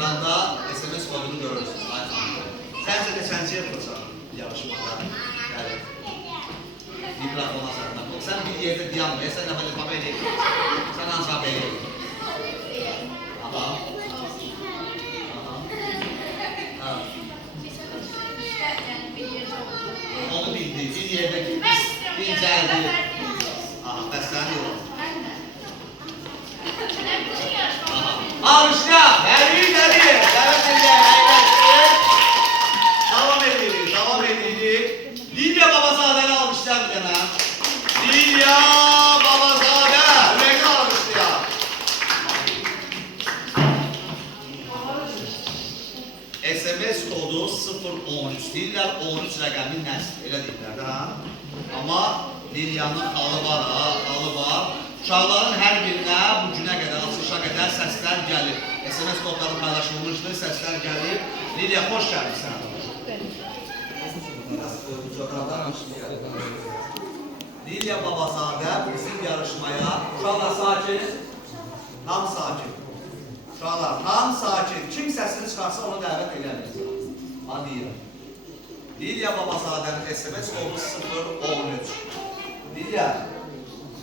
ekranda SMS kodunu görürsünüz. Sence de sence yapırsan yarışmada. Yani mikrofona sarılmak. Sen bir yerde diyanmaya, sen de böyle papaya değil. Sen ancak böyle. Aha. Aha. Onu bildi. Bir yerde bilceldi. Aha, bəsləndi yox. Alışla, nədir? Dəvət edək, davam edirik. Lidya Babazadəni almışlar bir dənə. Lidya Babazadə, ürəkli almışlar. SMS kodu 013, deyirlər 13 rəqəmin nəsl, elə deyirlər də, ha? Amma Lilyanın xalı var, xalı var. Uşaqların hər birinə bu günə qədər, açılışa qədər səslər gəlir. SMS kodları paylaşılmışdır, səslər gəlir. Lilya, xoş gəlmişsən. Lilya Babazadə bizim yarışmaya, uşaqlar sakin, tam sakin. Uşaqlar, tam sakin. Kim səsini çıxarsa onu dəvət edəməyəcək. Hadi yürü. Lilya Babazadənin SMS kodu 013. Lilya,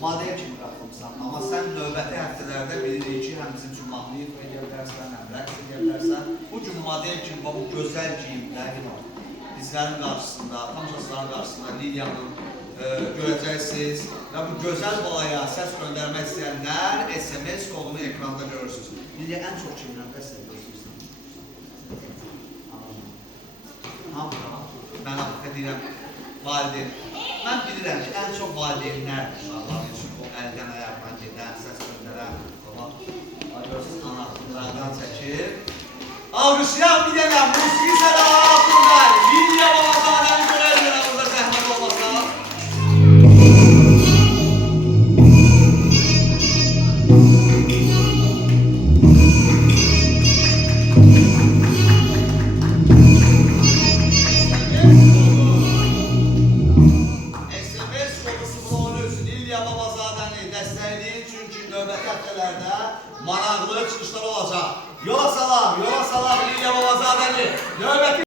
model kimi qatılmışsan, amma sən növbəti həftələrdə bilirik ki, həm bizim üçün mahnı edə bilərsən, həm rəqs edə bilərsən. Bugün model kimi, bu gözəl giyimdə, bizlərin qarşısında, tanışların qarşısında Lilyanın görəcəksiniz və bu gözəl balaya səs göndərmək istəyənlər SMS kodunu ekranda görürsünüz. Lilya, ən çox kimdən dəstək göstərirsən? Hamıdan. Mən haqqı deyirəm, valideyn. Mən bilirəm ki, ən çox valideynlərdir uşaqlar üçün. O əldən ayaqdan gedən, səs göndərən. Görürsünüz, anaqlardan çəkir. Alqışlayan bir dənə musiqi sənətində Lilya Babazadəni görək burada zəhmət olmasa. Dəstəkləyin çünki növbəti həftələrdə maraqlı çıxışlar olacaq. Yola salam Lilya Babazadəni. Növbəti